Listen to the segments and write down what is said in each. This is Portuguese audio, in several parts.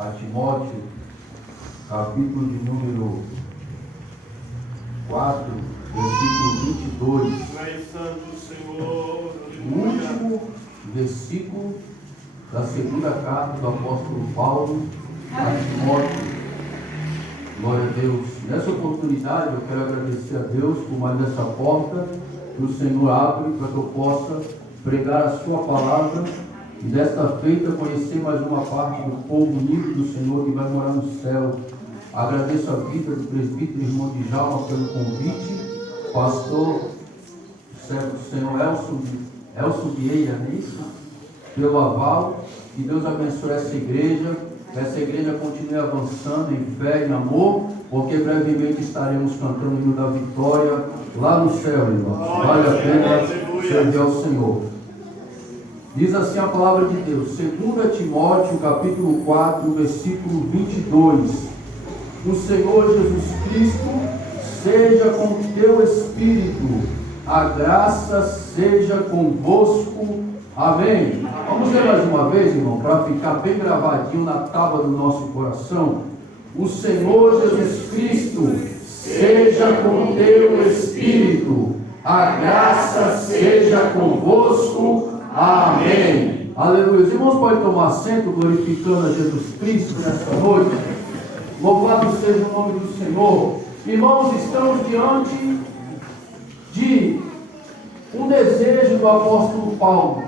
a Timóteo, capítulo de número 4, versículo 22. O último versículo da segunda carta do apóstolo Paulo a Timóteo. Glória a Deus. Nessa oportunidade eu quero agradecer a Deus por mais essa porta que o Senhor abre para que eu possa pregar a sua palavra e desta feita conhecer mais uma parte do povo unido do Senhor que vai morar no céu. Agradeço a vida do presbítero irmão de Djalma pelo convite, pastor servo do Senhor Elson Vieira, não é isso? Pelo aval, que Deus abençoe essa igreja, que essa igreja continue avançando em fé e em amor, porque brevemente estaremos cantando o hino da vitória lá no céu, irmãos. Vale a pena servir ao Senhor. Diz assim a palavra de Deus, 2 Timóteo, capítulo 4, versículo 22. O Senhor Jesus Cristo seja com o teu espírito, a graça seja convosco. Amém. Vamos ler mais uma vez, irmão, para ficar bem gravadinho na tábua do nosso coração. O Senhor Jesus Cristo seja com o teu espírito, a graça seja convosco. Amém. Aleluia. Os irmãos podem tomar assento glorificando a Jesus Cristo nesta noite. Louvado seja o nome do Senhor. Irmãos, estamos diante de um desejo do apóstolo Paulo.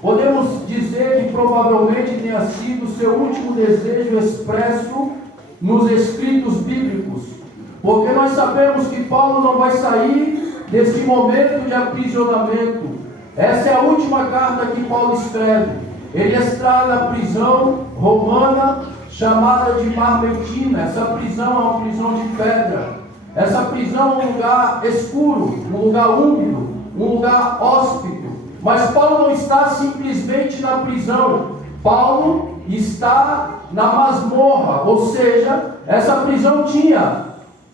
Podemos dizer que provavelmente tenha sido o seu último desejo expresso nos escritos bíblicos, porque nós sabemos que Paulo não vai sair desse momento de aprisionamento. Essa é a última carta que Paulo escreve. Ele está na prisão romana chamada de Mamertina. Essa prisão é uma prisão de pedra. Essa prisão é um lugar escuro, um lugar úmido, um lugar hóspede. Mas Paulo não está simplesmente na prisão. Paulo está na masmorra, ou seja, essa prisão tinha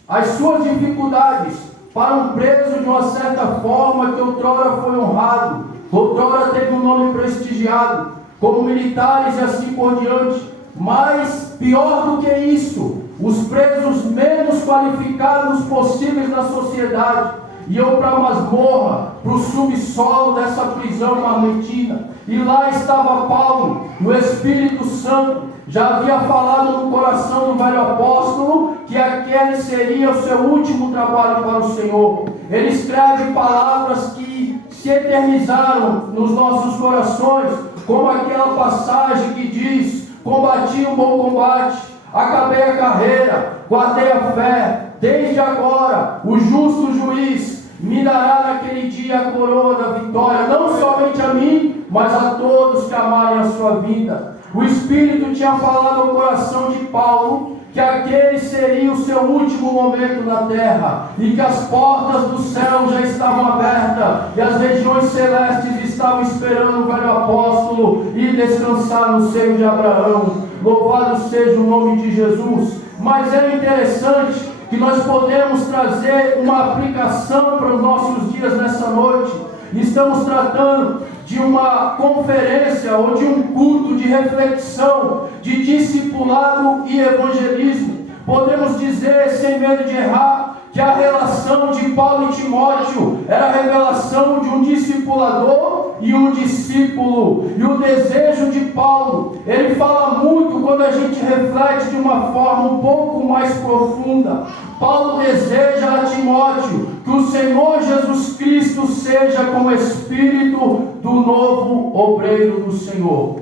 as suas dificuldades. Para um preso de uma certa forma que outrora foi honrado, outrora teve um nome prestigiado, como militares e assim por diante. Mas pior do que isso, os presos menos qualificados possíveis na sociedade iam para a masmorra, para o subsolo dessa prisão mamertina. E lá estava Paulo, no Espírito Santo, já havia falado no coração do velho apóstolo que aquele seria o seu último trabalho para o Senhor. Ele escreve palavras que se eternizaram nos nossos corações, como aquela passagem que diz: combati o bom combate, acabei a carreira, guardei a fé. Desde agora o justo juiz me dará naquele dia a coroa da vitória, não somente a mim, mas a todos que amarem a sua vida. O Espírito tinha falado ao coração de Paulo que aquele seria o seu último momento na terra, e que as portas do céu já estavam abertas, e as regiões celestes estavam esperando o velho apóstolo ir descansar no seio de Abraão. Louvado seja o nome de Jesus. Mas é interessante que nós podemos trazer uma aplicação para os nossos dias nessa noite. Estamos tratando de uma conferência ou de um culto de reflexão, de discipulado e evangelismo. Podemos dizer, sem medo de errar, que a relação de Paulo e Timóteo era a revelação de um discipulador e um discípulo. E o desejo de Paulo, ele fala muito quando a gente reflete de uma forma um pouco mais profunda. Paulo deseja a Timóteo que o Senhor Jesus Cristo seja como o espírito do novo obreiro do Senhor.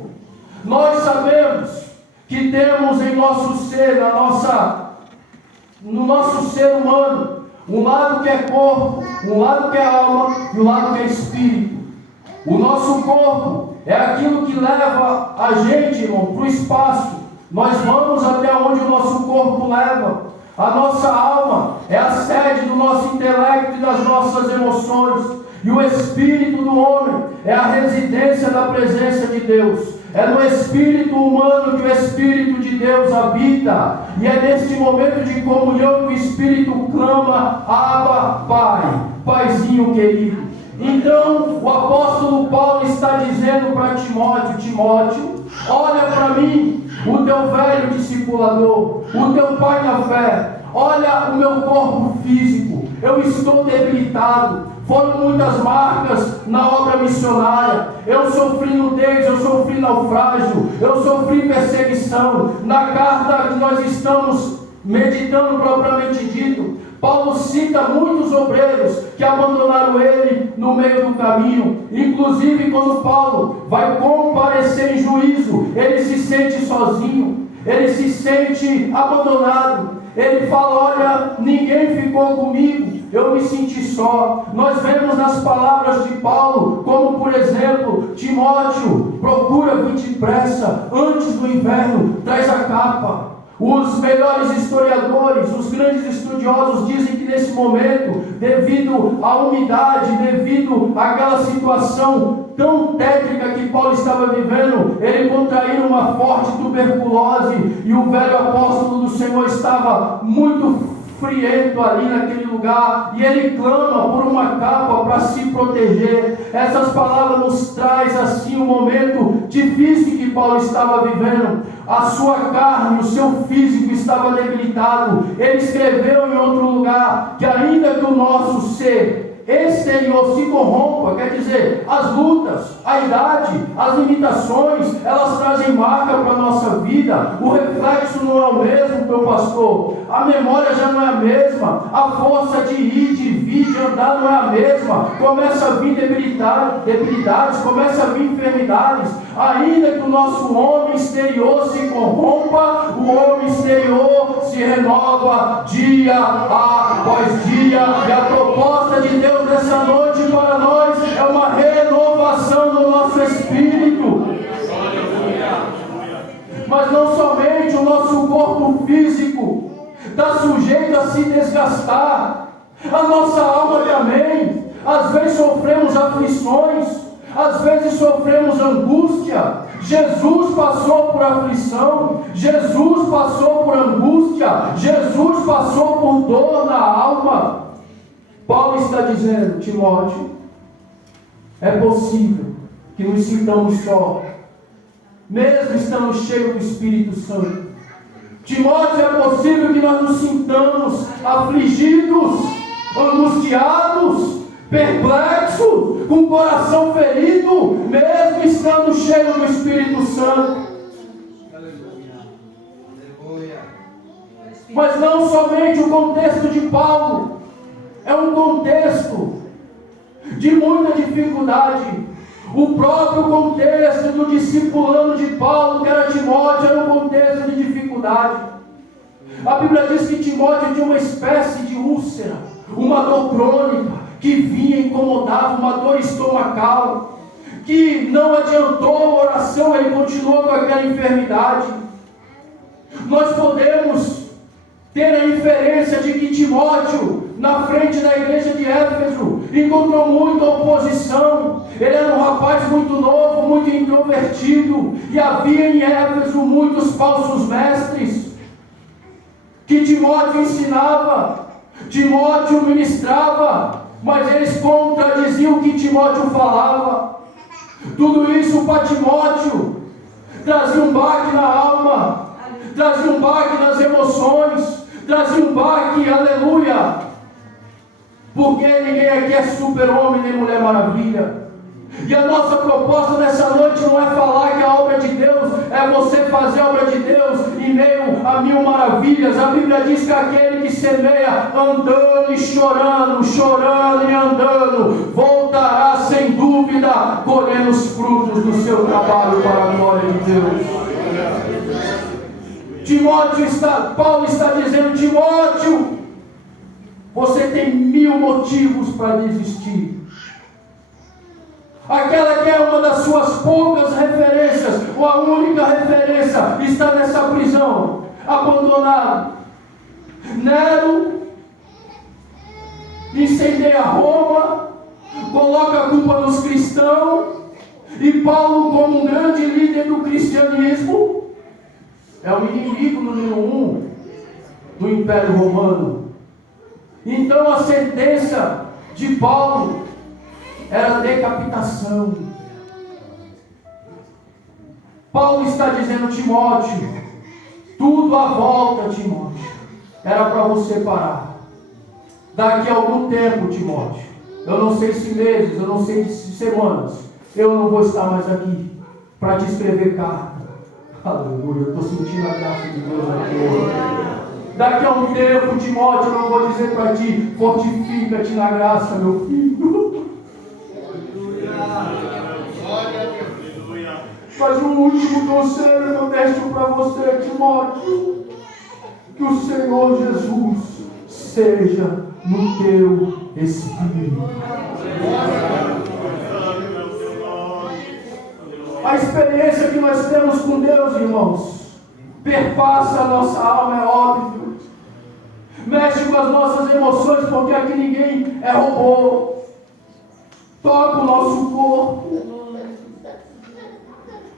Nós sabemos que temos em nosso ser, no nosso ser humano, um lado que é corpo, um lado que é alma e um lado que é espírito. O nosso corpo é aquilo que leva a gente, irmão, para o espaço. Nós vamos até onde o nosso corpo leva. A nossa alma é a sede do nosso intelecto e das nossas emoções. E o espírito do homem é a residência da presença de Deus. É no espírito humano que o Espírito de Deus habita. E é neste momento de comunhão que o Espírito clama: Abba, Pai, Paizinho querido. Então o apóstolo Paulo está dizendo para Timóteo: Timóteo, olha para mim, o teu velho discipulador, o teu pai na fé. Olha o meu corpo físico, eu estou debilitado. Foram muitas marcas na obra missionária. Eu sofri nudez, eu sofri naufrágio, eu sofri perseguição. Na carta que nós estamos meditando propriamente dito, Paulo cita muitos obreiros que abandonaram ele no meio do caminho. Inclusive, quando Paulo vai comparecer em juízo, ele se sente sozinho, ele se sente abandonado. Ele fala: olha, ninguém ficou comigo, eu me senti só. Nós vemos nas palavras de Paulo, como por exemplo, Timóteo, procura vir depressa, antes do inverno, traz a capa. Os melhores historiadores, os grandes estudiosos dizem que nesse momento, devido à umidade, devido àquela situação tão tétrica que Paulo estava vivendo, ele contraiu uma forte tuberculose e o velho apóstolo do Senhor estava muito friento ali naquele lugar, e ele clama por uma capa para se proteger. Essas palavras nos traz assim um momento difícil que Paulo estava vivendo. A sua carne, o seu físico estava debilitado. Ele escreveu em outro lugar que ainda que o nosso ser exterior se corrompa, quer dizer, as lutas, a idade, as limitações, elas trazem marca para a nossa vida. O reflexo não é o mesmo, meu pastor. A memória já não é a mesma. A força de ir, de vir, de andar não é a mesma. Começa a vir debilidades, começa a vir enfermidades. Ainda que o nosso homem exterior se corrompa, o homem exterior se renova dia após dia. E a proposta de Deus nessa noite para nós é uma renovação do nosso espírito. Mas não somente o nosso corpo físico está sujeito a se desgastar, a nossa alma também. Às vezes sofremos aflições, às vezes sofremos angústia. Jesus passou por aflição, Jesus passou por angústia, Jesus passou por dor na alma. Paulo está dizendo: Timóteo, é possível que nos sintamos só, mesmo estando cheios do Espírito Santo. Timóteo, é possível que nós nos sintamos afligidos, angustiados, perplexos, com o coração ferido, mesmo estando cheios do Espírito Santo. Mas não somente o contexto de Paulo, é um contexto de muita dificuldade. O próprio contexto do discipulando de Paulo, que era Timóteo, era um contexto de dificuldade. A Bíblia diz que Timóteo tinha uma espécie de úlcera, uma dor crônica, que vinha e incomodava, uma dor estomacal, que não adiantou a oração, ele continuou com aquela enfermidade. Nós podemos ter a inferência de que Timóteo, na frente da igreja de Éfeso, encontrou muita oposição. Ele era um rapaz muito novo, muito introvertido, e havia em Éfeso muitos falsos mestres que Timóteo ensinava, Timóteo ministrava, mas eles contradiziam o que Timóteo falava. Tudo isso para Timóteo trazia um baque na alma, trazia um baque nas emoções, trazia um baque, aleluia, porque ninguém aqui é super-homem nem Mulher Maravilha. E a nossa proposta nessa noite não é falar que a obra de Deus é você fazer a obra de Deus em meio a mil maravilhas. A Bíblia diz que aquele que semeia andando e chorando, chorando e andando, voltará sem dúvida colhendo os frutos do seu trabalho para a glória de Deus. Paulo está dizendo: Timóteo, você tem 1000 motivos para desistir. Aquela que é uma das suas poucas referências, ou a única referência, está nessa prisão, abandonado. Nero incendeia Roma, coloca a culpa nos cristãos, e Paulo, como um grande líder do cristianismo, é o inimigo número 1 do Império Romano. Então a sentença de Paulo era decapitação. Paulo está dizendo: Timóteo, tudo à volta, Timóteo, era para você parar. Daqui a algum tempo, Timóteo, eu não sei se meses, eu não sei se semanas, eu não vou estar mais aqui para te escrever carta. Aleluia, eu estou sentindo a graça de Deus aqui hoje. Daqui a um tempo, Timóteo, eu não vou dizer para ti: fortifica-te na graça, meu filho. Mas o último conselho que eu deixo para você, Timóteo: que o Senhor Jesus seja no teu espírito. A experiência que nós temos com Deus, irmãos, perpassa a nossa alma, é óbvio. Mexe com as nossas emoções, porque aqui ninguém é robô. Toca o nosso corpo.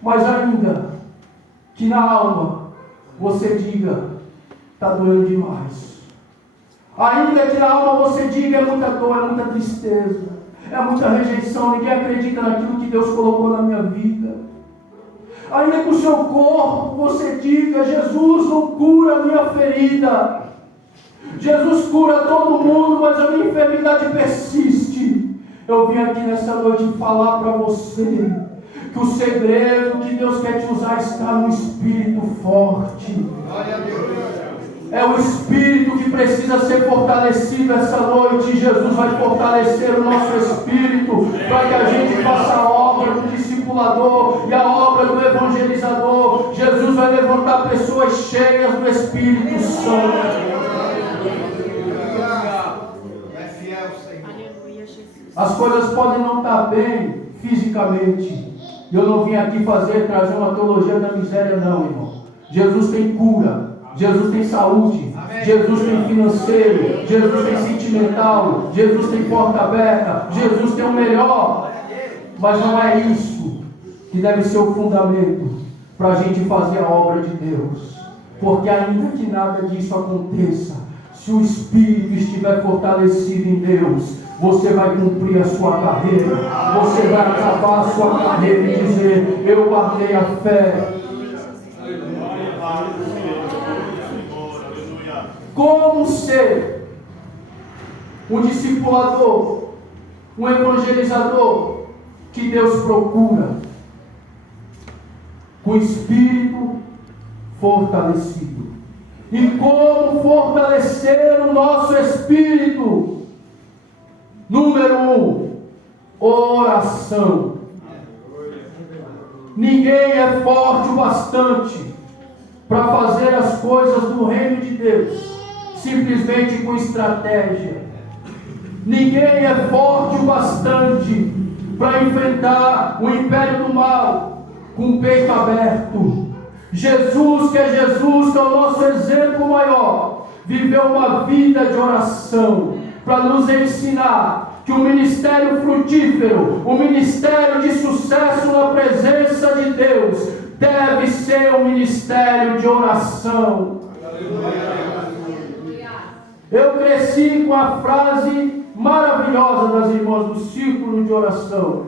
Mas ainda que na alma você diga: está doendo demais. Ainda que na alma você diga: é muita dor, é muita tristeza, é muita rejeição, ninguém acredita naquilo que Deus colocou na minha vida. Ainda que o seu corpo você diga: Jesus não cura a minha ferida. Jesus cura todo mundo, mas a minha enfermidade persiste. Eu vim aqui nessa noite falar para você que o segredo que Deus quer te usar está no espírito forte. É o espírito que precisa ser fortalecido essa noite. Jesus vai fortalecer o nosso espírito para que a gente faça a obra do discipulador e a obra do evangelizador. Jesus vai levantar pessoas cheias do Espírito Santo. As coisas podem não estar bem fisicamente. Eu não vim aqui trazer uma teologia da miséria, não, irmão. Jesus tem cura, Jesus tem saúde, amém. Jesus tem financeiro, Jesus tem sentimental, Jesus tem porta aberta, Jesus tem o melhor. Mas não é isso que deve ser o fundamento para a gente fazer a obra de Deus. Porque ainda que nada disso aconteça, se o Espírito estiver fortalecido em Deus, você vai cumprir a sua carreira, você vai acabar a sua carreira e dizer: eu guardei a fé. Como ser um discipulador, um evangelizador que Deus procura? Com o espírito fortalecido. E como fortalecer o nosso espírito? Número 1, oração. Ninguém é forte o bastante para fazer as coisas do reino de Deus simplesmente com estratégia. Ninguém é forte o bastante para enfrentar o império do mal com o peito aberto. Jesus, que é o nosso exemplo maior, viveu uma vida de oração para nos ensinar que o ministério frutífero, o ministério de sucesso na presença de Deus, deve ser um ministério de oração. Eu cresci com a frase maravilhosa das irmãs do círculo de oração: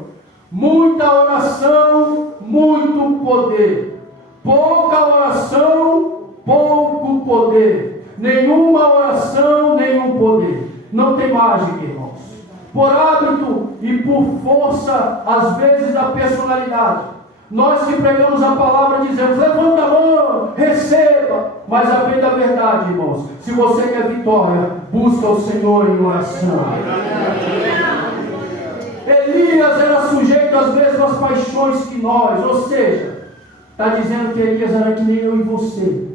muita oração, muito poder. Pouca oração, pouco poder. Nenhuma oração, nenhum poder. Não tem mágica, irmãos. Por hábito e por força, às vezes, da personalidade, nós que pregamos a palavra dizemos: levanta a mão, receba. Mas a bem da verdade, irmãos, se você quer vitória, busca o Senhor em oração. Elias era sujeito às mesmas paixões que nós, ou seja, está dizendo que Elias era que nem eu e você.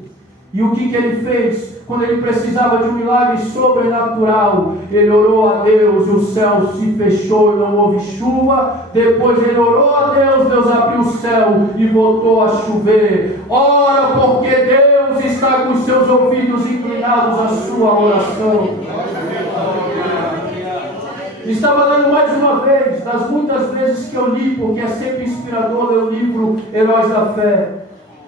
E o que ele fez? Quando ele precisava de um milagre sobrenatural, ele orou a Deus e o céu se fechou e não houve chuva. Depois ele orou a Deus, Deus abriu o céu e voltou a chover. Ora, porque Deus está com os seus ouvidos inclinados à sua oração. Estava lendo mais uma vez, das muitas vezes que eu li, porque é sempre inspirador ler o livro Heróis da Fé.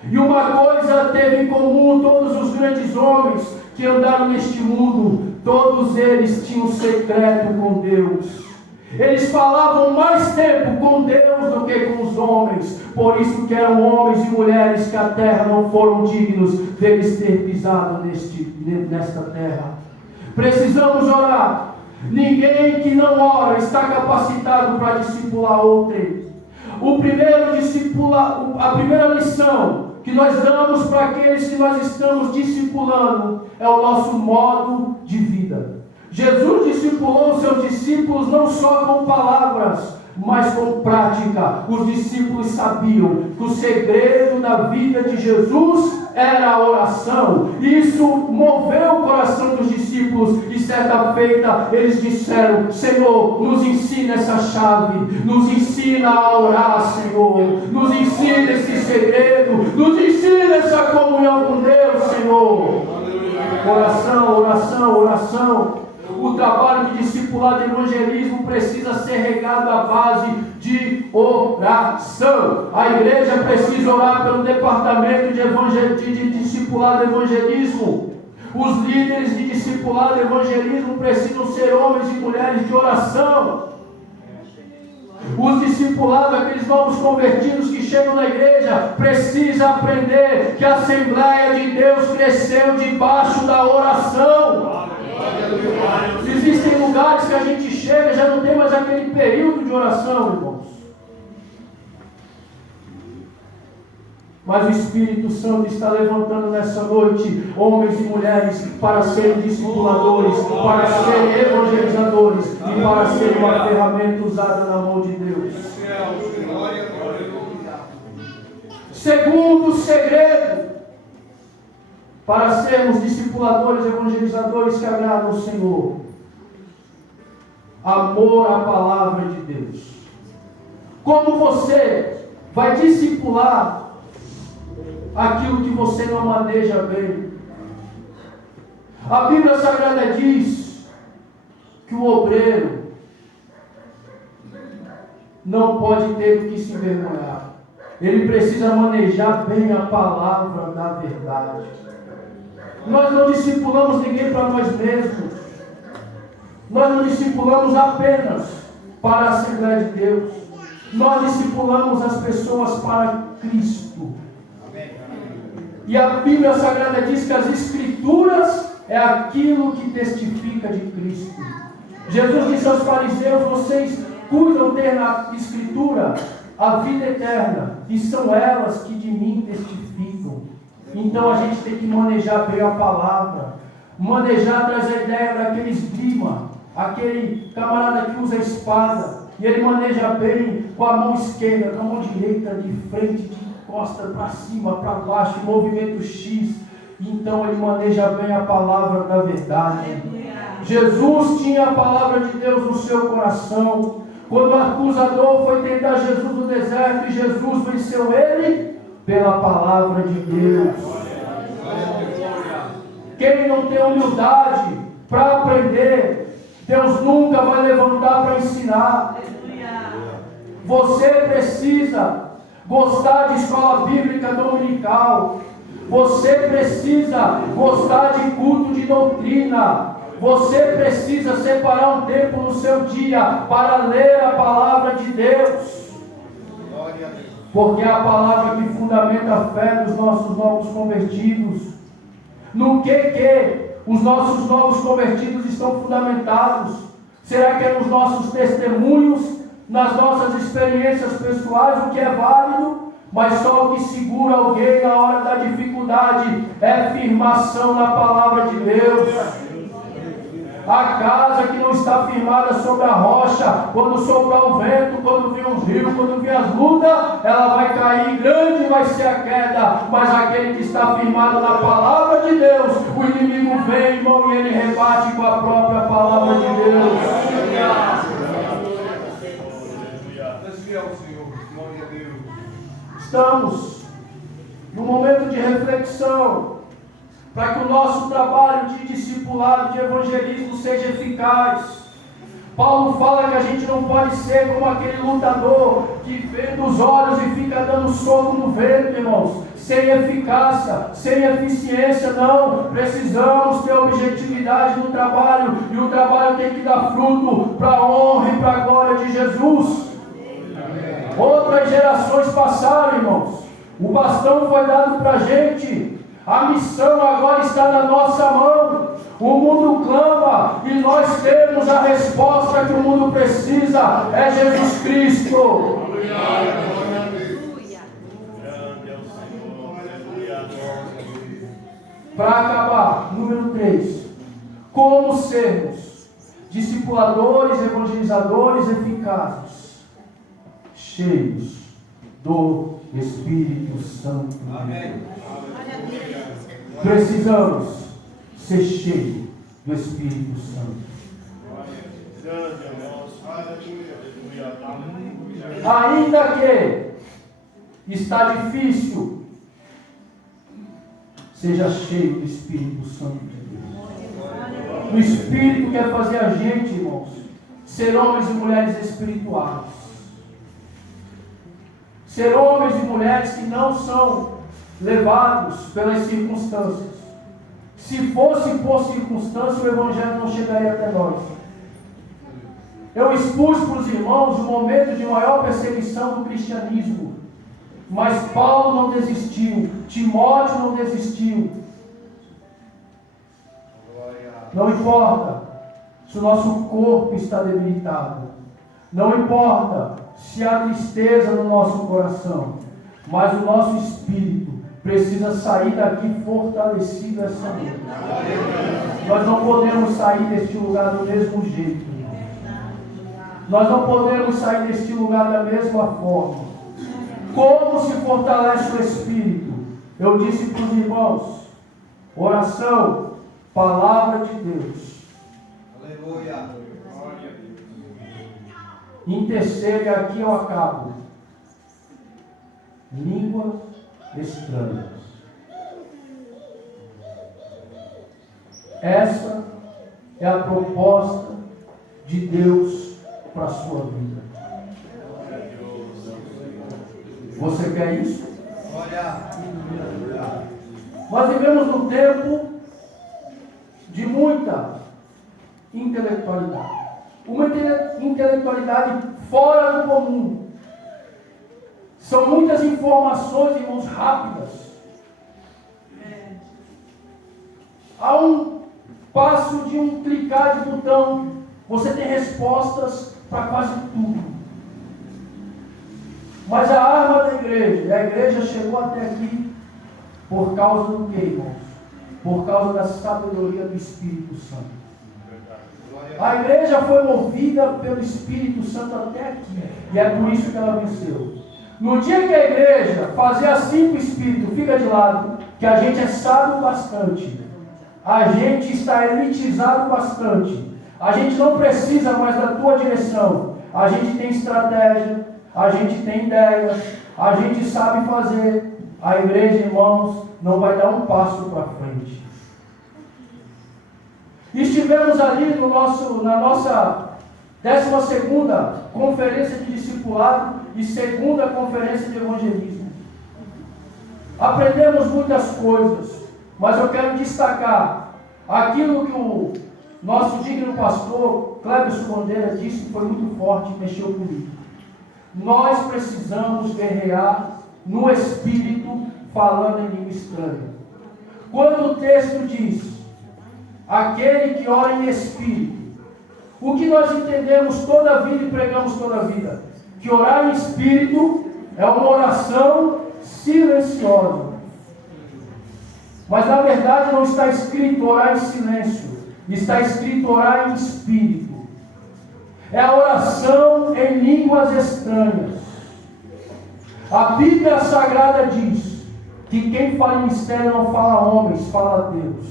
E uma coisa teve em comum todos os grandes homens que andaram neste mundo: todos eles tinham um secreto com Deus. Eles falavam mais tempo com Deus do que com os homens. Por isso que eram homens e mulheres que a terra não foram dignos deles ter pisado nesta terra. Precisamos orar. Ninguém que não ora está capacitado para discipular outrem. A primeira lição que nós damos para aqueles que nós estamos discipulando é o nosso modo de vida. Jesus discipulou seus discípulos não só com palavras, mas com prática. Os discípulos sabiam que o segredo da vida de Jesus era a oração. Isso moveu o coração dos discípulos e certa feita eles disseram: Senhor, nos ensina essa chave, nos ensina a orar, Senhor, nos ensina esse segredo, nos ensina essa comunhão com Deus, Senhor. Oração, oração, oração. O trabalho de discipulado e evangelismo precisa ser regado à base de oração. A igreja precisa orar pelo departamento de discipulado e evangelismo. Os líderes de discipulado e evangelismo precisam ser homens e mulheres de oração. Os discipulados, aqueles novos convertidos que chegam na igreja, precisam aprender que a Assembleia de Deus cresceu debaixo da oração. Existem lugares que a gente chega, já não tem mais aquele período de oração, irmãos. Mas o Espírito Santo está levantando nessa noite homens e mulheres para serem discipuladores, para serem evangelizadores e para serem uma ferramenta usada na mão de Deus. Segundo segredo para sermos discipuladores, evangelizadores que agradam o Senhor: amor à palavra de Deus. Como você vai discipular aquilo que você não maneja bem? A Bíblia Sagrada diz que o obreiro não pode ter o que se envergonhar. Ele precisa manejar bem a palavra da verdade. Nós não discipulamos ninguém para nós mesmos. Nós não discipulamos apenas para a Assembleia de Deus. Nós discipulamos as pessoas para Cristo. E a Bíblia Sagrada diz que as Escrituras é aquilo que testifica de Cristo. Jesus disse aos fariseus: vocês cuidam ter na Escritura a vida eterna, e são elas que de mim testificam. Então a gente tem que manejar bem a palavra. Manejar traz a ideia daquele esgrima, aquele camarada que usa a espada, e ele maneja bem com a mão esquerda, com a mão direita, de frente, de costa para cima, para baixo, movimento X. Então ele maneja bem a palavra da verdade. Jesus tinha a palavra de Deus no seu coração. Quando o acusador foi tentar Jesus no deserto, e Jesus venceu ele pela palavra de Deus. Quem não tem humildade para aprender, Deus nunca vai levantar para ensinar. Você precisa gostar de escola bíblica dominical. Você precisa gostar de culto de doutrina. Você precisa separar um tempo no seu dia para ler a palavra de Deus. Porque é a palavra que fundamenta a fé dos nossos novos convertidos. No que os nossos novos convertidos estão fundamentados? Será que é nos nossos testemunhos, nas nossas experiências pessoais, o que é válido? Mas só o que segura alguém na hora da dificuldade é firmação na palavra de Deus. A casa que não está firmada sobre a rocha, quando soprar o vento, quando vir um rio, quando vir as lutas, ela vai cair, grande vai ser a queda. Mas aquele que está firmado na palavra de Deus, o inimigo vem, irmão, e ele rebate com a própria palavra de Deus. Estamos num momento de reflexão, para que o nosso trabalho de discipulado, de evangelismo seja eficaz, Paulo fala que a gente não pode ser como aquele lutador que venda os olhos e fica dando soco no vento, irmãos, sem eficácia, sem eficiência. Não, precisamos ter objetividade no trabalho, e o trabalho tem que dar fruto para a honra e para a glória de Jesus. Outras gerações passaram, irmãos, o bastão foi dado para a gente, a missão agora está na nossa mão. O mundo clama e nós temos a resposta que o mundo precisa, é Jesus Cristo. Para acabar, número 3, como sermos discipuladores, evangelizadores eficazes, cheios do Espírito Santo. Amém. Precisamos ser cheios do Espírito Santo. Ainda que está difícil, seja cheio do Espírito Santo de Deus. O Espírito quer fazer a gente, irmãos, ser homens e mulheres espirituais. Ser homens e mulheres que não são levados pelas circunstâncias. Se fosse por circunstância, o Evangelho não chegaria até nós. Eu expus para os irmãos o momento de maior perseguição do cristianismo. Mas Paulo não desistiu, Timóteo não desistiu. Não importa se o nosso corpo está debilitado, não importa se há tristeza no nosso coração, mas o nosso espírito precisa sair daqui fortalecido essa noite. Nós não podemos sair deste lugar do mesmo jeito. Nós não podemos sair deste lugar da mesma forma. Como se fortalece o espírito? Eu disse para os irmãos: oração, palavra de Deus. Aleluia. Em terceiro, e aqui eu acabo, línguas estranhas. Essa é a proposta de Deus para a sua vida. Você quer isso? Nós vivemos num tempo de muita intelectualidade. Uma intelectualidade fora do comum. São muitas informações, irmãos, rápidas. A um passo de um clicar de botão, você tem respostas para quase tudo. Mas a arma da igreja, e a igreja chegou até aqui por causa do que, irmãos? Por causa da sabedoria do Espírito Santo. A igreja foi movida pelo Espírito Santo até aqui, e é por isso que ela venceu. No dia que a igreja fazer assim com o Espírito, fica de lado, que a gente é sábio bastante, a gente está elitizado bastante, a gente não precisa mais da tua direção, a gente tem estratégia, a gente tem ideias, a gente sabe fazer. A igreja, irmãos, não vai dar um passo para frente. Estivemos ali na nossa 12ª conferência de discipulado e 2ª conferência de evangelismo. Aprendemos muitas coisas, mas eu quero destacar aquilo que o nosso digno pastor Cleberson Bandeira disse, que foi muito forte e mexeu comigo. Nós precisamos guerrear no Espírito, falando em língua estranha. Quando o texto diz, aquele que ora em Espírito, o que nós entendemos toda a vida e pregamos toda a vida? Que orar em Espírito é uma oração silenciosa. Mas na verdade não está escrito orar em silêncio, está escrito orar em Espírito. É a oração em línguas estranhas. A Bíblia Sagrada diz que quem fala em mistério não fala a homens, fala a Deus.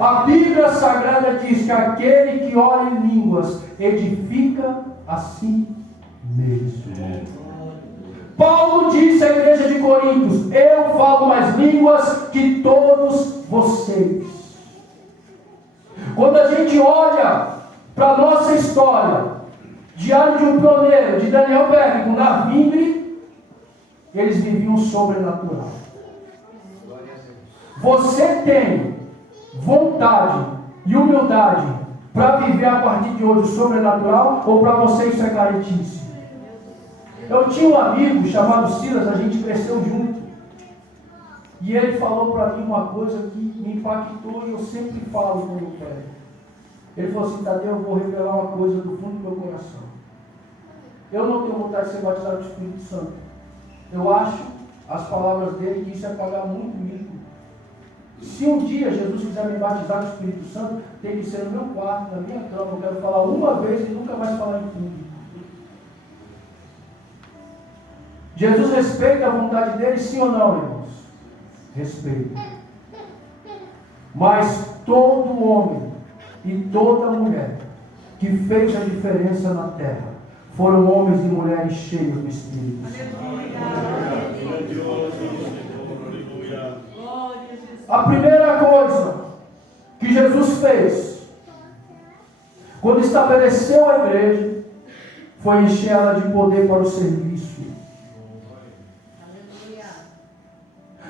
A Bíblia Sagrada diz que aquele que ora em línguas edifica a si mesmo. Paulo disse à igreja de Coríntios: eu falo mais línguas que todos vocês. Quando a gente olha para a nossa história, Diário de um Pioneiro, de Daniel Berg, com Narvimbre, eles viviam sobrenatural. Você tem vontade e humildade para viver a partir de hoje o sobrenatural, ou para você isso é caretice? Eu tinha um amigo chamado Silas, a gente cresceu junto. E ele falou para mim uma coisa que me impactou e eu sempre falo quando eu quero. Ele falou assim: Tadeu, eu vou revelar uma coisa do fundo do meu coração. Eu não tenho vontade de ser batizado do Espírito Santo. Eu acho, as palavras dele, que isso é pagar muito mico. Se um dia Jesus quiser me batizar do Espírito Santo, tem que ser no meu quarto, na minha cama. Eu quero falar uma vez e nunca mais falar em público. Jesus respeita a vontade dele, sim ou não, irmãos? Respeita. Mas todo homem e toda mulher que fez a diferença na terra foram homens e mulheres cheios do Espírito Santo. A primeira coisa que Jesus fez quando estabeleceu a igreja foi encher ela de poder para o serviço.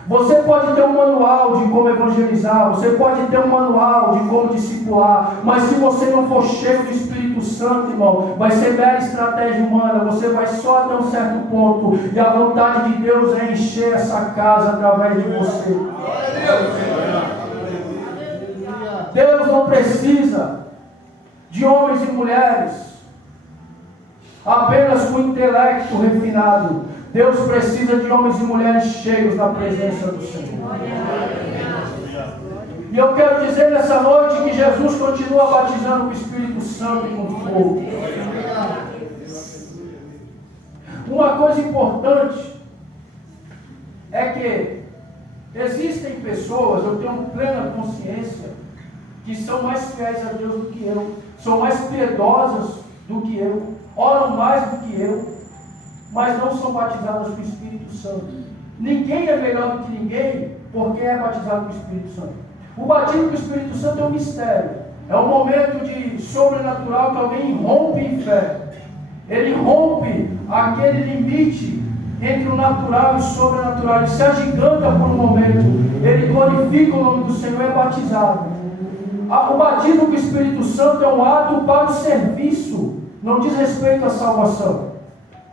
Você pode ter um manual de como evangelizar, você pode ter um manual de como discipular, mas se você não for cheio do Espírito Santo, irmão, vai ser mera estratégia humana, você vai só até um certo ponto, e a vontade de Deus é encher essa casa através de você. Deus não precisa de homens e mulheres apenas com intelecto refinado. Deus precisa de homens e mulheres cheios da presença do Senhor. E eu quero dizer nessa noite que Jesus continua batizando com o Espírito Santo e com fogo. Uma coisa importante é que existem pessoas, eu tenho plena consciência, que são mais fiéis a Deus do que eu, são mais piedosas do que eu, oram mais do que eu, mas não são batizados com o Espírito Santo. Ninguém é melhor do que ninguém porque é batizado com o Espírito Santo. O batismo com o Espírito Santo é um mistério. É um momento de sobrenatural que alguém rompe em fé. Ele rompe aquele limite entre o natural e o sobrenatural. Ele se agiganta por um momento. Ele glorifica o nome do Senhor e é batizado. O batismo com o Espírito Santo é um ato para o serviço. Não diz respeito à salvação.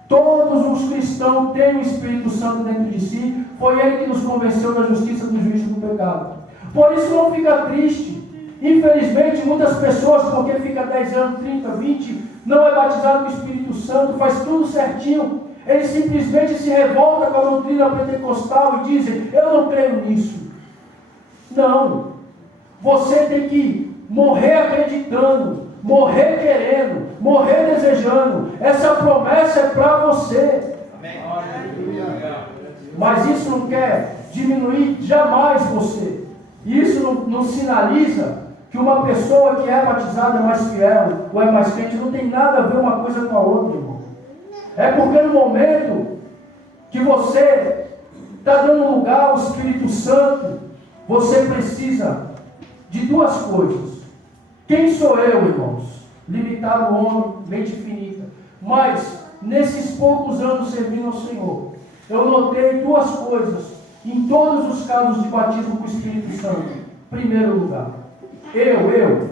Todos os cristãos têm o Espírito Santo dentro de si. Foi ele que nos convenceu da justiça, do juízo e do pecado. Por isso não fica triste. Infelizmente muitas pessoas, porque fica 10 anos, 30, 20, não é batizado com o Espírito Santo, faz tudo certinho. Eles simplesmente se revoltam com a doutrina pentecostal e dizem: eu não creio nisso. Não. Você tem que morrer acreditando, morrer querendo, morrer desejando. Essa promessa é para você. Amém. Mas isso não quer diminuir jamais você. Isso não sinaliza que uma pessoa que é batizada é mais fiel ou é mais crente. Não tem nada a ver uma coisa com a outra, irmão. É porque no momento que você está dando lugar ao Espírito Santo, você precisa de duas coisas. Quem sou eu, irmãos? Limitado homem, mente finita. Mas, nesses poucos anos servindo ao Senhor, eu notei duas coisas em todos os casos de batismo com o Espírito Santo. Primeiro lugar,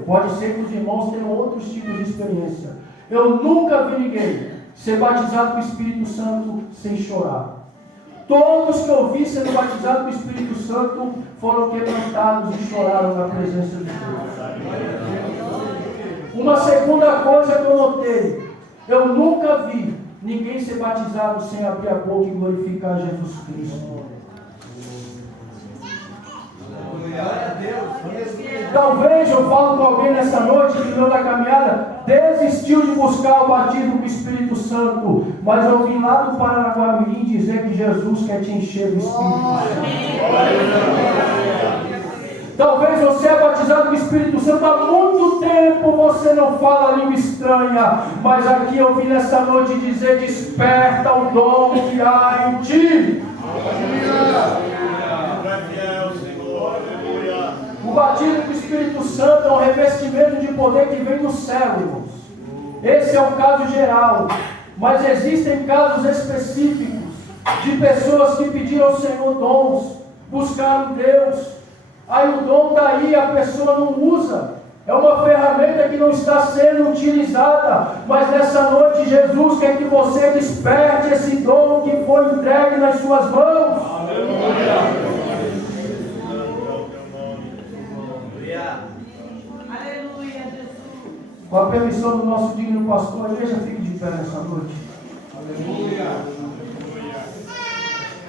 pode ser que os irmãos tenham outros tipos de experiência. Eu nunca vi ninguém ser batizado com o Espírito Santo sem chorar. Todos que eu vi sendo batizados com o Espírito Santo foram quebrantados e choraram na presença de Deus. Uma segunda coisa que eu notei, eu nunca vi ninguém ser batizado sem abrir a boca e glorificar Jesus Cristo. Talvez eu falo com alguém nessa noite que no da caminhada desistiu de buscar o batismo com o Espírito Santo, mas eu vim lá do Paranaguamirim dizer que Jesus quer te encher do Espírito Santo. Talvez você é batizado com o Espírito Santo há muito tempo, você não fala língua estranha, mas aqui eu vim nessa noite dizer: desperta o dom que há em ti. O batismo com o Espírito Santo é um revestimento de poder que vem do céu, irmãos. Esse é o caso geral. Mas existem casos específicos de pessoas que pediram ao Senhor dons, buscaram Deus. Aí o dom está aí, a pessoa não usa. É uma ferramenta que não está sendo utilizada. Mas nessa noite Jesus quer que você desperte esse dom que foi entregue nas suas mãos. Aleluia. Com a permissão do nosso digno pastor, a igreja fique de pé nessa noite.